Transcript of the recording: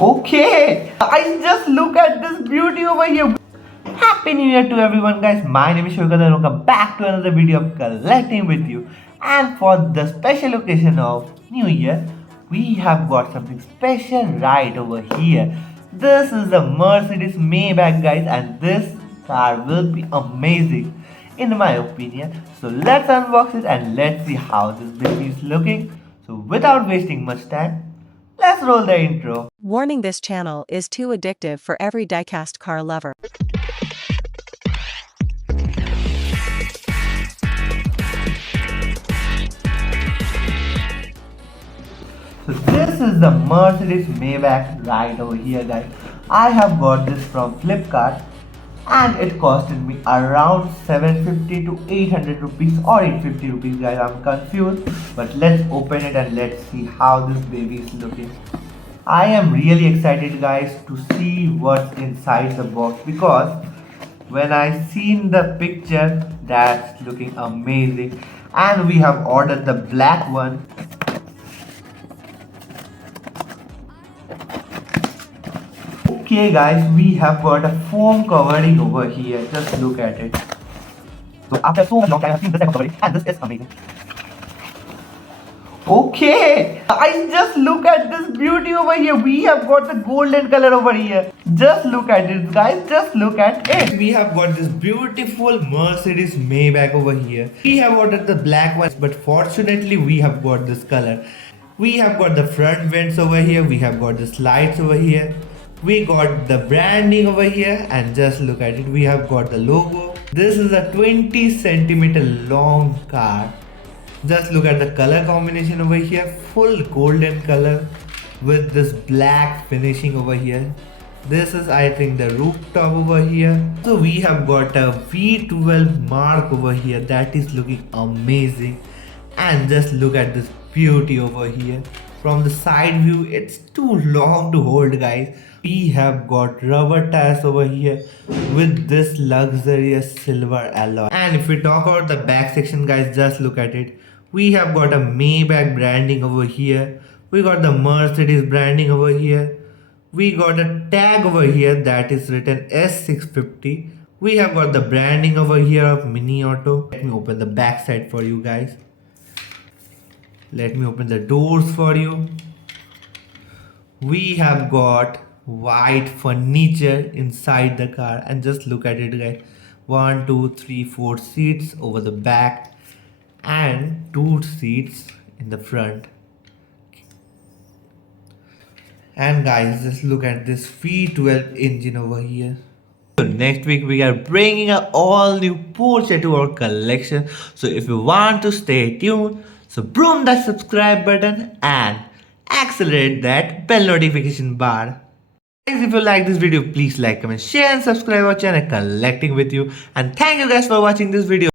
Okay, guys, just look at this beauty over here. Happy New Year to everyone, guys. My name is Shogal and welcome back to another video of collecting with you. And for the special occasion of New Year, we have got something special right over here. This is the Mercedes Maybach, guys, and this car will be amazing in my opinion. So let's unbox it and let's see how this baby is looking. So without wasting much time, let's roll the intro. Warning: this channel is too addictive for every diecast car lover. So this is the Mercedes Maybach right over here, guys. I have got this from Flipkart and it costed me around 750 to 800 rupees or 850 rupees, guys. I'm confused, but let's open it and let's see how this baby is looking. I am really excited, guys, to see what's inside the box because when I seen the picture, that's looking amazing. And we have ordered the black one. Okay, guys, we have got a foam covering over here. Just look at it. So after so much long time, I've seen this type of covering, and this is amazing. Okay, guys, just look at this beauty over here. We have got the golden color over here. Just look at it, guys. Just look at it. We have got this beautiful Mercedes Maybach over here. We have ordered the black ones, but fortunately, we have got this color. We have got the front vents over here. We have got the slides over here. We got the branding over here, and just look at it. We have got the logo. This is a 20 centimeter long car. Just look at the color combination over here. Full golden color with this black finishing over here. This is, I think, the rooftop over here. So we have got a V12 mark over here that is looking amazing. And just look at this beauty over here. From the side view, it's too long to hold, guys. We have got rubber tires over here with this luxurious silver alloy. And if we talk about the back section, guys, just look at it. We have got a Maybach branding over here. We got the Mercedes branding over here. We got a tag over here that is written S650. We have got the branding over here of Mini Auto. Let me open the back side for you guys. Let me open the doors for you. We have got white furniture inside the car, and just look at it, guys. 1, 2, 3, 4 seats over the back and 2 seats in the front. And guys, just look at this V12 engine over here. So next week we are bringing an all new Porsche to our collection. So if you want to stay tuned, so boom that subscribe button and accelerate that bell notification bar. Guys, if you like this video, please like, comment, share and subscribe our channel Collecting with You. And thank you guys for watching this video.